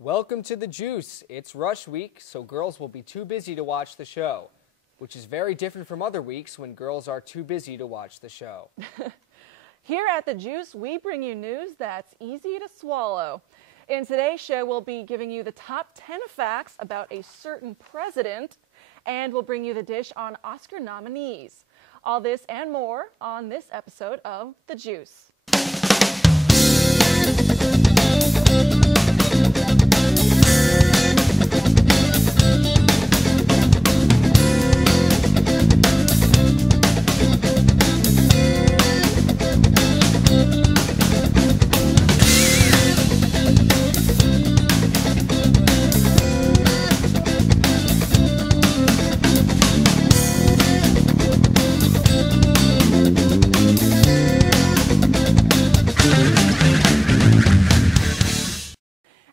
Welcome to The Juice. It's rush week, so girls will be too busy to watch the show, which is very different from other weeks when girls are too busy to watch the show. Here at The Juice, we bring you news that's easy to swallow. In today's show, we'll be giving you the top 10 facts about a certain president, and we'll bring you the dish on Oscar nominees. All this and more on this episode of The Juice.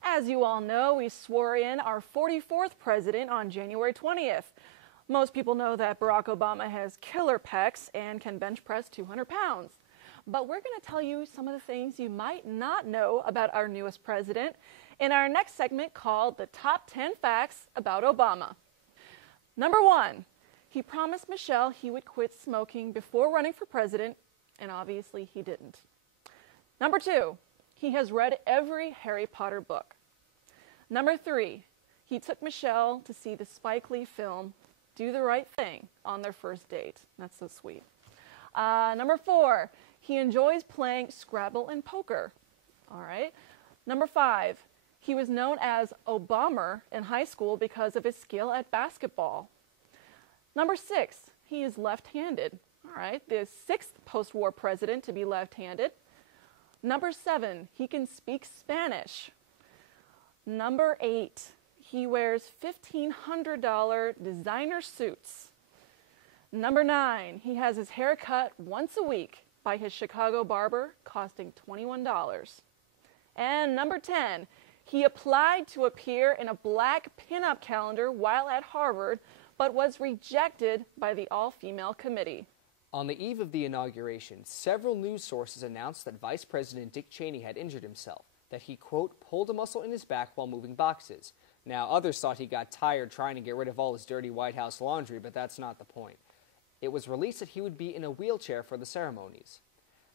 As you all know, we swore in our 44th president on January 20th. Most people know that Barack Obama has killer pecs and can bench press 200 pounds. But we're going to tell you some of the things you might not know about our newest president in our next segment called The Top 10 Facts About Obama. Number 1, he promised Michelle he would quit smoking before running for president, and obviously he didn't. Number 2, he has read every Harry Potter book. Number 3, he took Michelle to see the Spike Lee film, Do the Right Thing, on their first date. That's so sweet. Number 4, he enjoys playing Scrabble and poker. All right. Number 5, he was known as Obama in high school because of his skill at basketball. Number 6, he is left-handed. All right. The 6th post-war president to be left-handed. Number 7, he can speak Spanish. Number 8, he wears $1,500 designer suits. Number 9, he has his hair cut once a week by his Chicago barber, costing $21. And number 10, he applied to appear in a black pinup calendar while at Harvard, but was rejected by the all-female committee. On the eve of the inauguration, several news sources announced that Vice President Dick Cheney had injured himself, that he, quote, pulled a muscle in his back while moving boxes. Now, others thought he got tired trying to get rid of all his dirty White House laundry, but that's not the point. It was released that he would be in a wheelchair for the ceremonies.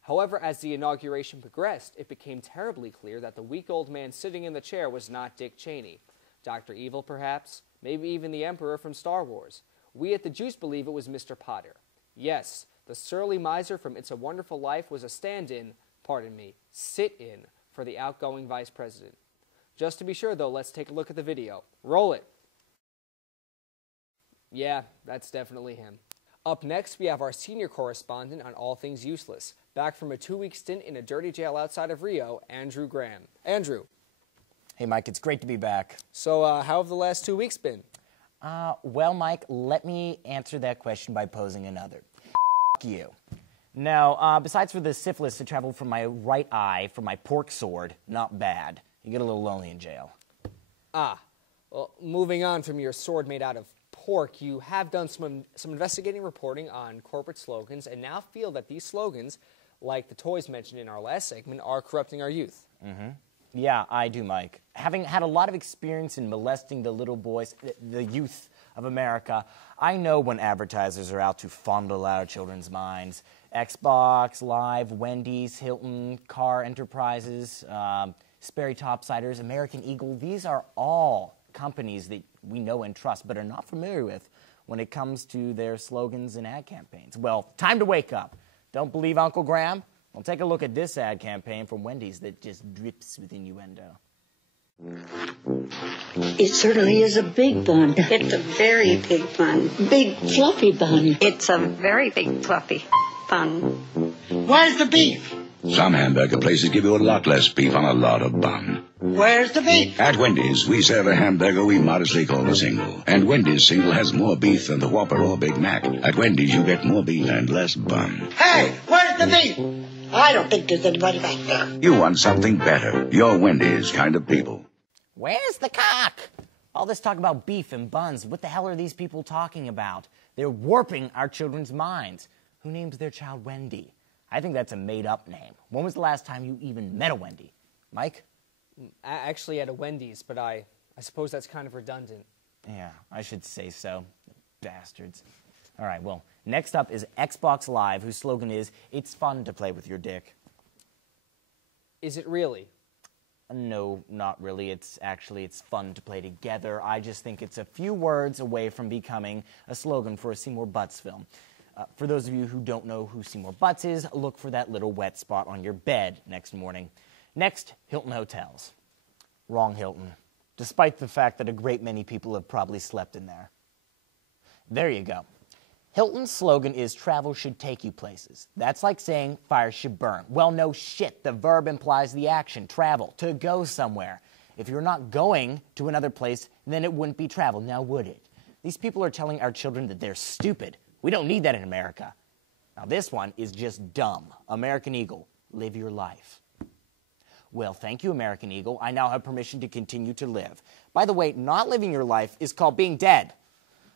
However, as the inauguration progressed, it became terribly clear that the weak old man sitting in the chair was not Dick Cheney. Dr. Evil, perhaps? Maybe even the Emperor from Star Wars. We at The Juice believe it was Mr. Potter. Yes, the surly miser from It's a Wonderful Life was a stand-in, sit-in, for the outgoing vice president. Just to be sure, though, let's take a look at the video. Roll it. Yeah, that's definitely him. Up next, we have our senior correspondent on all things useless. Back from a 2-week stint in a dirty jail outside of Rio, Andrew Graham. Andrew. Hey, Mike, it's great to be back. So, how have the last 2 weeks been? Well, Mike, let me answer that question by posing another. You. Now, besides for the syphilis that traveled from my right eye from my pork sword, not bad. You get a little lonely in jail. Well, moving on from your sword made out of pork, you have done some investigating reporting on corporate slogans and now feel that these slogans, like the toys mentioned in our last segment, are corrupting our youth. Mm-hmm. Yeah, I do, Mike. Having had a lot of experience in molesting the little boys, the youth of America, I know when advertisers are out to fondle our children's minds. Xbox, Live, Wendy's, Hilton, Car Enterprises, Sperry Topsiders, American Eagle, these are all companies that we know and trust but are not familiar with when it comes to their slogans and ad campaigns. Well, time to wake up. Don't believe Uncle Graham? Well, take a look at this ad campaign from Wendy's that just drips with innuendo. It certainly is a big bun. It's a very big bun. Big fluffy bun. It's a very big fluffy bun. Where's the beef? Some hamburger places give you a lot less beef on a lot of bun. Where's the beef? At Wendy's, we serve a hamburger we modestly call a single. And Wendy's single has more beef than the Whopper or Big Mac. At Wendy's, you get more beef and less bun. Hey, where's the beef? I don't think there's anybody back there. You want something better. You're Wendy's kind of people. Where's the cock? All this talk about beef and buns, what the hell are these people talking about? They're warping our children's minds. Who names their child Wendy? I think that's a made-up name. When was the last time you even met a Wendy? Mike? Actually at a Wendy's, but I suppose that's kind of redundant. Yeah, I should say so. Bastards. All right, well, next up is Xbox Live, whose slogan is, "It's fun to play with your dick." Is it really? No, not really. It's fun to play together. I just think it's a few words away from becoming a slogan for a Seymour Butts film. For those of you who don't know who Seymour Butts is, look for that little wet spot on your bed next morning. Next, Hilton Hotels. Wrong Hilton, despite the fact that a great many people have probably slept in there. There you go. Hilton's slogan is travel should take you places. That's like saying fire should burn. Well, no shit. The verb implies the action, travel, to go somewhere. If you're not going to another place, then it wouldn't be travel, now would it? These people are telling our children that they're stupid. We don't need that in America. Now this one is just dumb. American Eagle, live your life. Well, thank you, American Eagle. I now have permission to continue to live. By the way, not living your life is called being dead.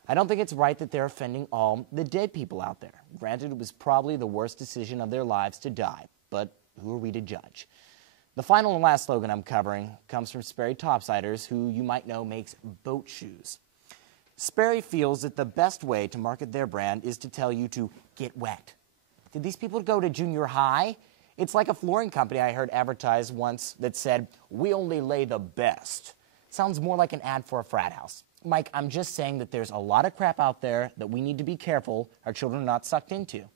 I don't think it's right that they're offending all the dead people out there. Granted, it was probably the worst decision of their lives to die, but who are we to judge? The final and last slogan I'm covering comes from Sperry Topsiders, who you might know makes boat shoes. Sperry feels that the best way to market their brand is to tell you to get wet. Did these people go to junior high? It's like a flooring company I heard advertise once that said, "We only lay the best." Sounds more like an ad for a frat house. Mike, I'm just saying that there's a lot of crap out there that we need to be careful our children are not sucked into.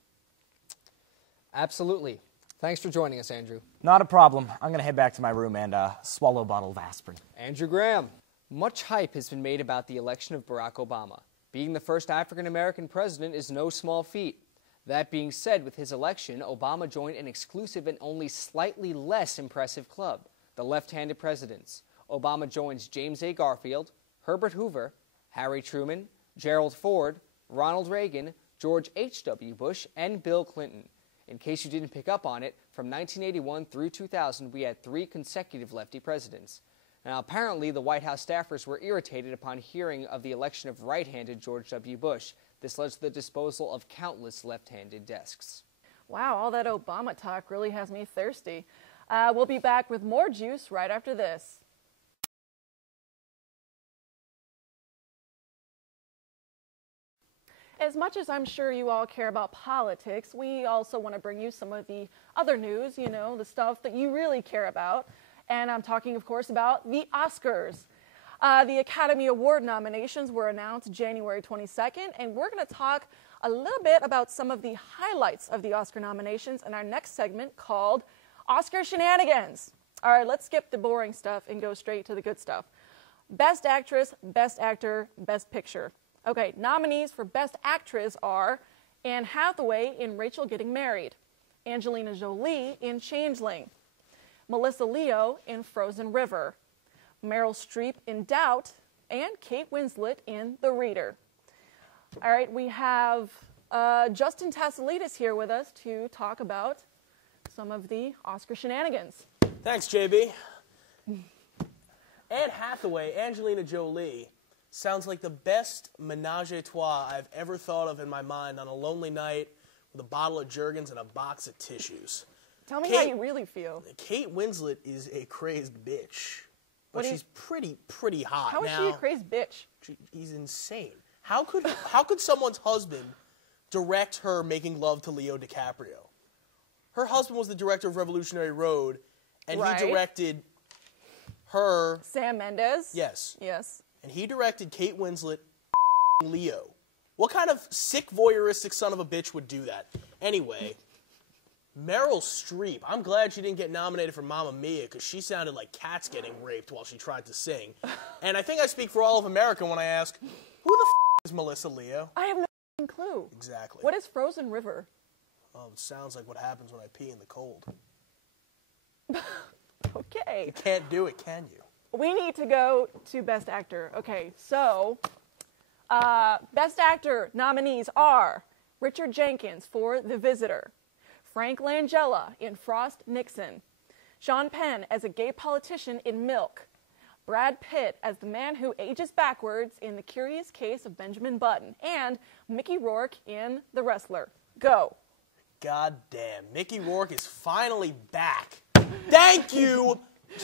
Absolutely. Thanks for joining us, Andrew. Not a problem. I'm going to head back to my room and swallow a bottle of aspirin. Andrew Graham. Much hype has been made about the election of Barack Obama. Being the first African-American president is no small feat. That being said, with his election, Obama joined an exclusive and only slightly less impressive club, the left-handed presidents. Obama joins James A. Garfield, Herbert Hoover, Harry Truman, Gerald Ford, Ronald Reagan, George H.W. Bush, and Bill Clinton. In case you didn't pick up on it, from 1981 through 2000, we had 3 consecutive lefty presidents. Now, apparently, the White House staffers were irritated upon hearing of the election of right-handed George W. Bush. This led to the disposal of countless left-handed desks. Wow, all that Obama talk really has me thirsty. We'll be back with more juice right after this. As much as I'm sure you all care about politics, we also want to bring you some of the other news, you know, the stuff that you really care about. And I'm talking, of course, about the Oscars. The Academy Award nominations were announced January 22nd, and we're going to talk a little bit about some of the highlights of the Oscar nominations in our next segment called Oscar Shenanigans. All right, let's skip the boring stuff and go straight to the good stuff. Best Actress, Best Actor, Best Picture. Okay, nominees for Best Actress are Anne Hathaway in Rachel Getting Married, Angelina Jolie in Changeling, Melissa Leo in Frozen River, Meryl Streep in Doubt, and Kate Winslet in The Reader. All right, we have Justin Tasolides here with us to talk about some of the Oscar shenanigans. Thanks, JB. Anne Hathaway, Angelina Jolie, sounds like the best menage a trois I've ever thought of in my mind on a lonely night with a bottle of Jergens and a box of tissues. Tell me how you really feel. Kate Winslet is a crazed bitch. But she's pretty hot. How is she a crazed bitch? She's insane. How could someone's husband direct her making love to Leo DiCaprio? Her husband was the director of Revolutionary Road, and he directed her. Sam Mendes? Yes. Yes. And he directed Kate Winslet Leo. What kind of sick voyeuristic son of a bitch would do that? Anyway, Meryl Streep. I'm glad she didn't get nominated for Mamma Mia because she sounded like cats getting raped while she tried to sing. And I think I speak for all of America when I ask, who the is Melissa Leo? I have no clue. Exactly. What is Frozen River? Oh, it sounds like what happens when I pee in the cold. Okay. You can't do it, can you? We need to go to Best Actor. Okay, so Best Actor nominees are Richard Jenkins for The Visitor, Frank Langella in Frost Nixon, Sean Penn as a gay politician in Milk, Brad Pitt as the man who ages backwards in The Curious Case of Benjamin Button, and Mickey Rourke in The Wrestler. Go. God damn, Mickey Rourke is finally back. Thank you,